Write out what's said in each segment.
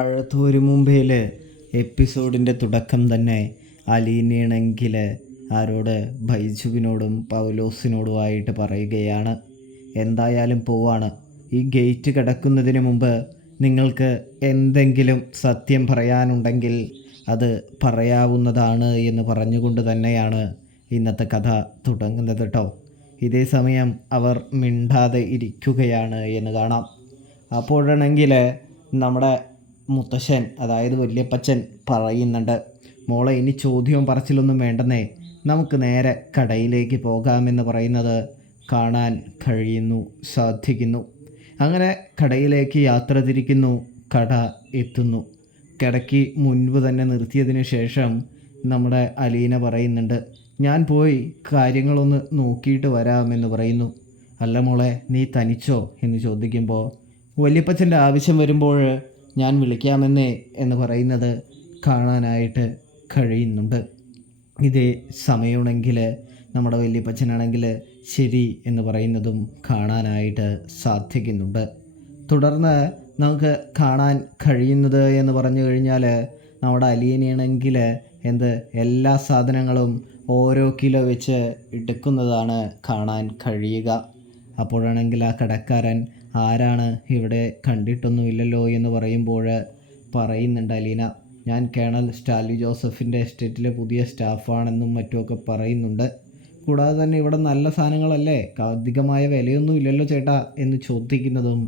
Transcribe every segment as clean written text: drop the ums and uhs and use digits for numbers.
അഴത്തൂര് മുമ്പേൽ എപ്പിസോഡിൻ്റെ തുടക്കം തന്നെ അലീനയാണെങ്കിൽ ആരോട് ബൈജുവിനോടും പൗലോസിനോടുമായിട്ട് പറയുകയാണ്, എന്തായാലും പോവാണ്. ഈ ഗേറ്റ് കിടക്കുന്നതിന് മുമ്പ് നിങ്ങൾക്ക് എന്തെങ്കിലും സത്യം പറയാനുണ്ടെങ്കിൽ അത് പറയാവുന്നതാണ് എന്ന് പറഞ്ഞുകൊണ്ട് തന്നെയാണ് ഇന്നത്തെ കഥ തുടങ്ങുന്നത് കേട്ടോ. ഇതേ സമയം അവർ മിണ്ടാതെ ഇരിക്കുകയാണ് എന്ന് കാണാം. അപ്പോഴാണെങ്കിൽ നമ്മുടെ മുത്തശ്ശൻ, അതായത് വല്യപ്പച്ചൻ പറയുന്നുണ്ട്, മോളെ ഇനി ചോദ്യവും പറച്ചിലൊന്നും വേണ്ടെന്നേ, നമുക്ക് നേരെ കടയിലേക്ക് പോകാമെന്ന് പറയുന്നത് കാണാൻ സാധിക്കുന്നു. അങ്ങനെ കടയിലേക്ക് യാത്ര തിരിക്കുന്നു. കട എത്തുന്നു. കടയ്ക്ക് മുൻപ് തന്നെ നിർത്തിയതിന് ശേഷം നമ്മുടെ അലീന പറയുന്നുണ്ട്, ഞാൻ പോയി കാര്യങ്ങളൊന്ന് നോക്കിയിട്ട് വരാമെന്ന് പറയുന്നു. അല്ല മോളെ, നീ തനിച്ചോ എന്ന് ചോദിക്കുമ്പോൾ വല്യപ്പച്ചൻ്റെ ആവശ്യം വരുമ്പോൾ ഞാൻ വിളിക്കാമെന്നേ എന്ന് പറയുന്നത് കാണാനായിട്ട് കഴിയുന്നുണ്ട്. ഇതേ സമയമാണെങ്കിൽ നമ്മുടെ വല്യപ്പച്ചനാണെങ്കിൽ ശരി എന്ന് പറയുന്നതും കാണാനായിട്ട് സാധിക്കുന്നുണ്ട്. തുടർന്ന് നമുക്ക് കാണാൻ കഴിയുന്നത് എന്ന് പറഞ്ഞു കഴിഞ്ഞാൽ നമ്മുടെ അലീനയാണെങ്കിൽ എല്ലാ സാധനങ്ങളും ഓരോ കിലോ വെച്ച് എടുക്കുന്നതാണ് കാണാൻ കഴിയുക. അപ്പോഴാണെങ്കിൽ ആ കടക്കാരൻ ആരാണ്, ഇവിടെ കണ്ടിട്ടൊന്നുമില്ലല്ലോ എന്ന് പറയുമ്പോൾ പറയുന്നുണ്ട് അലീന, ഞാൻ കേണൽ സ്റ്റാൻലി ജോസഫിൻ്റെ എസ്റ്റേറ്റിലെ പുതിയ സ്റ്റാഫാണെന്നും മറ്റുമൊക്കെ പറയുന്നുണ്ട്. കൂടാതെ തന്നെ ഇവിടെ നല്ല സാധനങ്ങളല്ലേ, അധികമായ വിലയൊന്നും ഇല്ലല്ലോ ചേട്ടാ എന്ന് ചോദിക്കുന്നതും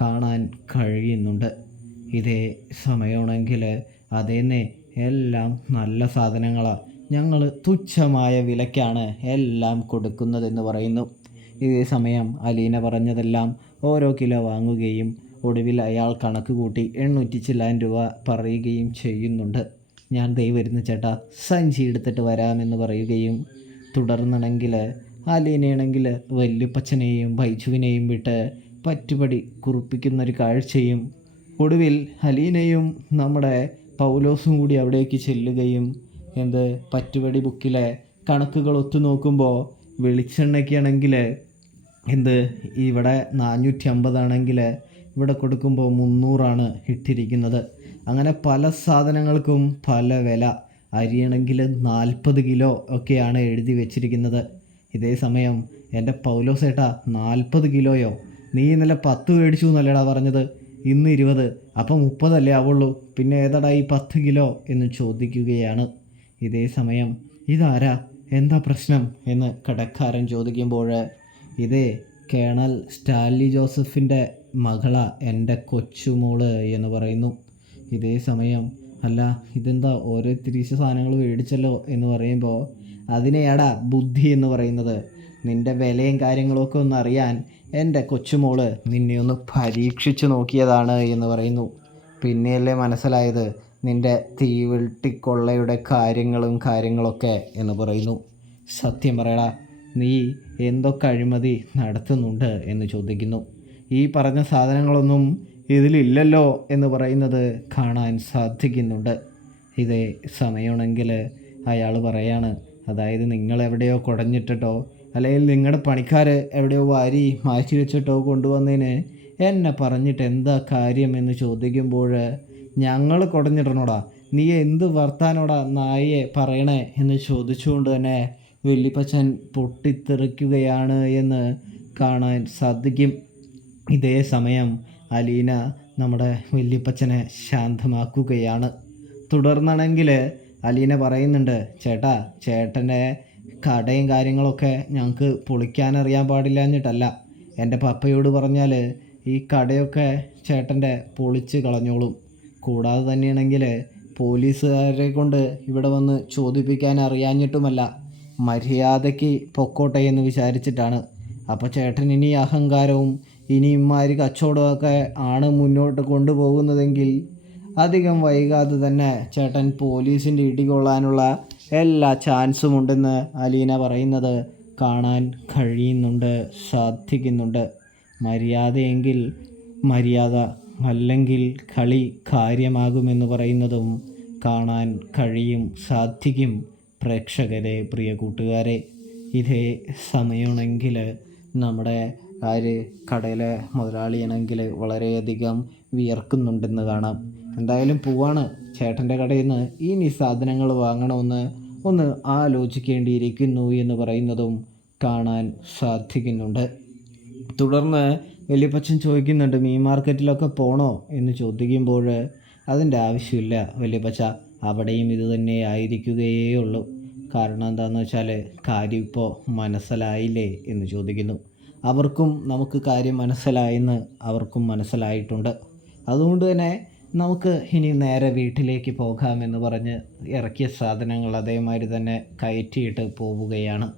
കാണാൻ കഴിയുന്നുണ്ട്. ഇതേ സമയമാണെങ്കിൽ അതേന്നെ, എല്ലാം നല്ല സാധനങ്ങളാണ്, ഞങ്ങൾ തുച്ഛമായ വിലയ്ക്കാണ് എല്ലാം കൊടുക്കുന്നതെന്ന് പറയുന്നു. ഇതേ സമയം അലീന പറഞ്ഞതെല്ലാം ഓരോ കിലോ വാങ്ങുകയും ഒടുവിൽ അയാൾ കണക്ക് കൂട്ടി 800 ചില്ലാൻ രൂപ പറയുകയും ചെയ്യുന്നുണ്ട്. ഞാൻ ദേ വരുന്ന ചേട്ടാ, സഞ്ചി എടുത്തിട്ട് വരാമെന്ന് പറയുകയും തുടർന്നാണെങ്കിൽ അലീനയാണെങ്കിൽ വല്യപ്പച്ചനെയും ബൈജുവിനെയും വിട്ട് പറ്റുപടി കുറിപ്പിക്കുന്നൊരു കാഴ്ചയും, ഒടുവിൽ അലീനയും നമ്മുടെ പൗലോസും കൂടി അവിടേക്ക് ചെല്ലുകയും പറ്റുപടി ബുക്കിലെ കണക്കുകൾ ഒത്തു നോക്കുമ്പോൾ വെളിച്ചെണ്ണയ്ക്കാണെങ്കിൽ ഇവിടെ 450 ആണെങ്കിൽ ഇവിടെ കൊടുക്കുമ്പോൾ 300 ഇട്ടിരിക്കുന്നത്. അങ്ങനെ പല സാധനങ്ങൾക്കും പല വില. അരിയാണെങ്കിൽ 40 കിലോ ഒക്കെയാണ് എഴുതി വെച്ചിരിക്കുന്നത്. ഇതേ സമയം എൻ്റെ പൗലോസേട്ടാ, 40 കിലോയോ? നീ ഇന്നലെ 10 മേടിച്ചു എന്നല്ലേടാ പറഞ്ഞത്, ഇന്ന് 20, അപ്പം 30 അല്ലേ ആവുള്ളൂ, പിന്നെ ഏതാടാ ഈ 10 കിലോ എന്ന് ചോദിക്കുകയാണ്. ഇതേ സമയം ഇതാരാ, എന്താ പ്രശ്നം എന്ന് കടക്കാരൻ ചോദിക്കുമ്പോൾ ഇതേ കേണൽ സ്റ്റാൻലി ജോസഫിൻ്റെ മകളാ, എൻ്റെ കൊച്ചുമോള് എന്ന് പറയുന്നു. ഇതേ സമയം അല്ല, ഇതെന്താ ഓരോ തിരിച്ച സാധനങ്ങൾ മേടിച്ചല്ലോ എന്ന് പറയുമ്പോൾ അതിനെയാടാ ബുദ്ധി എന്ന് പറയുന്നത്. നിൻ്റെ വിലയും കാര്യങ്ങളൊക്കെ ഒന്ന് അറിയാൻ എൻ്റെ കൊച്ചുമോള് നിന്നെ ഒന്ന് പരീക്ഷിച്ച് നോക്കിയതാണ് എന്ന് പറയുന്നു. പിന്നെയല്ലേ മനസ്സിലായത് നിൻ്റെ തീവെട്ടിക്കൊള്ളയുടെ കാര്യങ്ങളൊക്കെ എന്ന് പറയുന്നു. സത്യം പറയടാ, നീ എന്തൊക്കെ അഴിമതി നടത്തുന്നുണ്ട് എന്ന് ചോദിക്കുന്നു. ഈ പറഞ്ഞ സാധനങ്ങളൊന്നും ഇതിലില്ലല്ലോ എന്ന് പറയുന്നത് കാണാൻ സാധിക്കുന്നുണ്ട്. ഇതേ സമയമാണെങ്കിൽ അയാൾ പറയാണ്, അതായത് നിങ്ങളെവിടെയോ കുടഞ്ഞിട്ടിട്ടോ അല്ലെങ്കിൽ നിങ്ങളുടെ പണിക്കാർ എവിടെയോ വാരി മാറ്റി വെച്ചിട്ടോ കൊണ്ടുവന്നതിന് എന്നെ പറഞ്ഞിട്ട് എന്താ കാര്യം എന്ന് ചോദിക്കുമ്പോൾ ഞങ്ങൾ കുടഞ്ഞിടണോടാ, നീ എന്ത് വർത്താനോടാ നായെ പറയണേ എന്ന് ചോദിച്ചുകൊണ്ട് തന്നെ വല്യപ്പച്ചൻ പൊട്ടിത്തെറിക്കുകയാണ് എന്ന് കാണാൻ സാധിക്കും. ഇതേ സമയം അലീന നമ്മുടെ വല്യപ്പച്ചനെ ശാന്തമാക്കുകയാണ്. തുടർന്നാണെങ്കിൽ അലീന പറയുന്നുണ്ട്, ചേട്ടാ, ചേട്ടൻ്റെ കടയും കാര്യങ്ങളൊക്കെ ഞങ്ങൾക്ക് പൊളിക്കാനറിയാൻ പാടില്ലാഞ്ഞിട്ടല്ല, എൻ്റെ പപ്പയോട് പറഞ്ഞാൽ ഈ കടയൊക്കെ ചേട്ടൻ്റെ പൊളിച്ച് കളഞ്ഞോളും. കൂടാതെ തന്നെയാണെങ്കിൽ പോലീസുകാരെ കൊണ്ട് ഇവിടെ വന്ന് ചോദിപ്പിക്കാൻ അറിയാഞ്ഞിട്ടുമല്ല, മര്യാദയ്ക്ക് പൊക്കോട്ടെ എന്ന് വിചാരിച്ചിട്ടാണ്. അപ്പോൾ ചേട്ടൻ ഇനി അഹങ്കാരവും ഇനി ഇമ്മാതിരി കച്ചവടമൊക്കെ ആണ് മുന്നോട്ട് കൊണ്ടുപോകുന്നതെങ്കിൽ അധികം വൈകാതെ തന്നെ ചേട്ടൻ പോലീസിൻ്റെ ഇടികൊള്ളാനുള്ള എല്ലാ ചാൻസും ഉണ്ടെന്ന് അലീന പറയുന്നത് കാണാൻ സാധിക്കുന്നുണ്ട്. മര്യാദയെങ്കിൽ മര്യാദ, അല്ലെങ്കിൽ കളി കാര്യമാകുമെന്ന് പറയുന്നതും കാണാൻ സാധിക്കും. പ്രേക്ഷകരെ, പ്രിയ കൂട്ടുകാരെ, ഇതേ സമയമാണെങ്കിൽ നമ്മുടെ കടയിലെ മുതലാളിയാണെങ്കിൽ വളരെയധികം വിയർക്കുന്നുണ്ടെന്ന് കാണാം. എന്തായാലും പോവാണ് ചേട്ടൻ്റെ കടയിൽ നിന്ന് ഇനി സാധനങ്ങൾ വാങ്ങണമെന്ന് ഒന്ന് ആലോചിക്കേണ്ടിയിരിക്കുന്നു എന്ന് പറയുന്നതും കാണാൻ സാധിക്കുന്നുണ്ട്. തുടർന്ന് വല്യപ്പച്ചൻ ചോദിക്കുന്നുണ്ട്, മീൻ മാർക്കറ്റിലൊക്കെ പോകണോ എന്ന് ചോദിക്കുമ്പോൾ അതിൻ്റെ ആവശ്യമില്ല വല്യപ്പച്ച, അവിടെയും ഇത് തന്നെ ആയിരിക്കുകയേ ഉള്ളൂ. കാരണം എന്താണെന്ന് വെച്ചാൽ കാര്യം ഇപ്പോൾ മനസ്സിലായില്ലേ എന്ന് ചോദിക്കുന്നു. അവർക്കും നമുക്ക് കാര്യം മനസ്സിലായെന്ന് അവർക്കും മനസ്സിലായിട്ടുണ്ട്. അതുകൊണ്ട് തന്നെ നമുക്ക് ഇനി നേരെ വീട്ടിലേക്ക് പോകാമെന്ന് പറഞ്ഞ് ഇറക്കിയ സാധനങ്ങൾ അതേമാതിരി തന്നെ കയറ്റിയിട്ട് പോവുകയാണ്.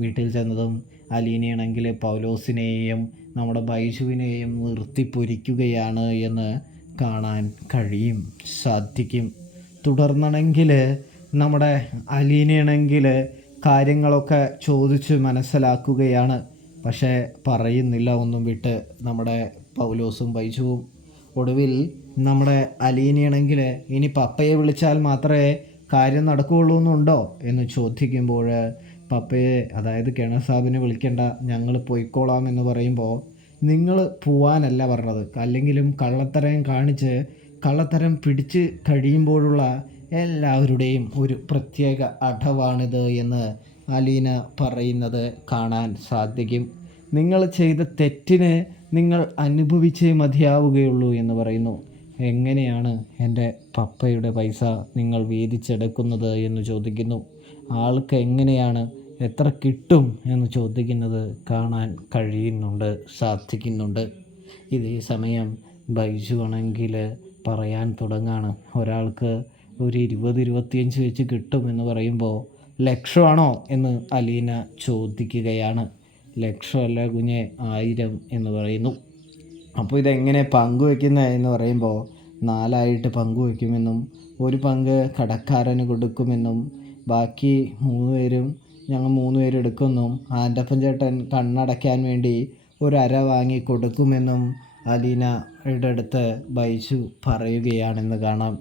വീട്ടിൽ ചെന്നതും അലീനയാണെങ്കിൽ പൗലോസിനെയും നമ്മുടെ ബൈജുവിനെയും നിർത്തിപ്പൊരിക്കുകയാണ് എന്ന് കാണാൻ സാധിക്കും. തുടർന്നാണെങ്കിൽ നമ്മുടെ അലീനയാണെങ്കിൽ കാര്യങ്ങളൊക്കെ ചോദിച്ച് മനസ്സിലാക്കുകയാണ്. പക്ഷേ പറയുന്നില്ല ഒന്നും വിട്ട് നമ്മുടെ പൗലോസും ബൈജുവും. ഒടുവിൽ നമ്മുടെ അലീനയാണെങ്കിൽ ഇനി പപ്പയെ വിളിച്ചാൽ മാത്രമേ കാര്യം നടക്കുകയുള്ളൂ എന്നുണ്ടോ എന്ന് ചോദിക്കുമ്പോൾ പപ്പയെ, അതായത് കിണർ സാബിനെ വിളിക്കേണ്ട, ഞങ്ങൾ പോയിക്കോളാം എന്ന് പറയുമ്പോൾ നിങ്ങൾ പോവാനല്ല പറഞ്ഞത്, അല്ലെങ്കിലും കള്ളത്തരം കാണിച്ച് കള്ളത്തരം പിടിച്ച് കഴിയുമ്പോഴുള്ള എല്ലാവരുടെയും ഒരു പ്രത്യേക അടവാണിത് എന്ന് അലീന പറയുന്നത് കാണാൻ സാധിക്കും. നിങ്ങൾ ചെയ്ത തെറ്റിന് നിങ്ങൾ അനുഭവിച്ചേ മതിയാവുകയുള്ളൂ എന്ന് പറയുന്നു. എങ്ങനെയാണ് എൻ്റെ പപ്പയുടെ പൈസ നിങ്ങൾ വീതിച്ചെടുക്കുന്നത് എന്ന് ചോദിക്കുന്നു. ആൾക്ക് എങ്ങനെയാണ്, എത്ര കിട്ടും എന്ന് ചോദിക്കുന്നത് കാണാൻ സാധിക്കുന്നുണ്ട്. ഇതേ സമയം ബൈജു ആണെങ്കിൽ പറയാൻ തുടങ്ങാണ്, ഒരാൾക്ക് ഒരു 20-25 വെച്ച് കിട്ടുമെന്ന് പറയുമ്പോൾ ലക്ഷമാണോ എന്ന് അലീന ചോദിക്കുകയാണ്. ലക്ഷമല്ല കുഞ്ഞെ, 1000 എന്ന് പറയുന്നു. അപ്പോൾ ഇതെങ്ങനെ പങ്കുവെക്കുന്നത് എന്ന് പറയുമ്പോൾ 4 പങ്കുവെക്കുമെന്നും ഒരു പങ്ക് കടക്കാരന് കൊടുക്കുമെന്നും ബാക്കി 3 പേരും ഞങ്ങൾ 3 പേരും എടുക്കുമെന്നും ആൻ്റപ്പൻ ചേട്ടൻ കണ്ണടയ്ക്കാൻ വേണ്ടി ഒരു അര വാങ്ങി കൊടുക്കുമെന്നും അലീനയുടെ അടുത്ത് ബൈജു പറയുകയാണെന്ന് കാണാം.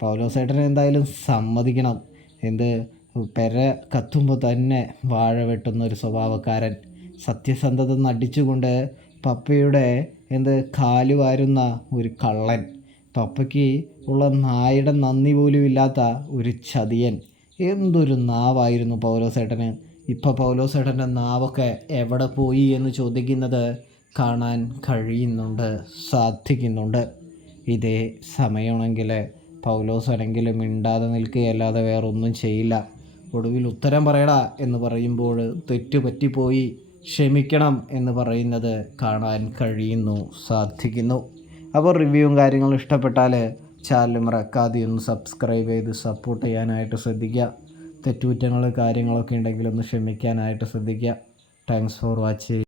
പൗലോസേട്ടനെ എന്തായാലും സമ്മതിക്കണം. പെര കത്തുമ്പോൾ തന്നെ വാഴ വെട്ടുന്ന ഒരു സ്വഭാവക്കാരൻ, സത്യസന്ധത നടിച്ചുകൊണ്ട് പപ്പയുടെ കാല് വാരുന്ന ഒരു കള്ളൻ, പപ്പയ്ക്ക് ഉള്ള നായുടെ നന്ദി പോലും ഇല്ലാത്ത ഒരു ചതിയൻ. എന്തൊരു നാവായിരുന്നു പൗലോസേട്ടന്. ഇപ്പോൾ പൗലോസേട്ടൻ്റെ നാവൊക്കെ എവിടെ പോയി എന്ന് ചോദിക്കുന്നത് കാണാൻ സാധിക്കുന്നുണ്ട്. ഇതേ സമയമാണെങ്കിൽ പൗലോസാണെങ്കിൽ മിണ്ടാതെ നിൽക്കുകയല്ലാതെ വേറൊന്നും ചെയ്യില്ല. ഒടുവിൽ ഉത്തരം പറയടാ എന്ന് പറയുമ്പോൾ തെറ്റുപറ്റിപ്പോയി, ക്ഷമിക്കണം എന്ന് പറയുന്നത് കാണാൻ സാധിക്കുന്നു. അപ്പോൾ റിവ്യൂവും കാര്യങ്ങളും ഇഷ്ടപ്പെട്ടാൽ ചാനൽ മറക്കാതെ ഒന്ന് സബ്സ്ക്രൈബ് ചെയ്ത് സപ്പോർട്ട് ചെയ്യാനായിട്ട് ശ്രദ്ധിക്കുക. തെറ്റുകുറ്റങ്ങൾ കാര്യങ്ങളൊക്കെ ഉണ്ടെങ്കിൽ ഒന്ന് ക്ഷമിക്കാനായിട്ട് ശ്രദ്ധിക്കുക. Thanks for watching.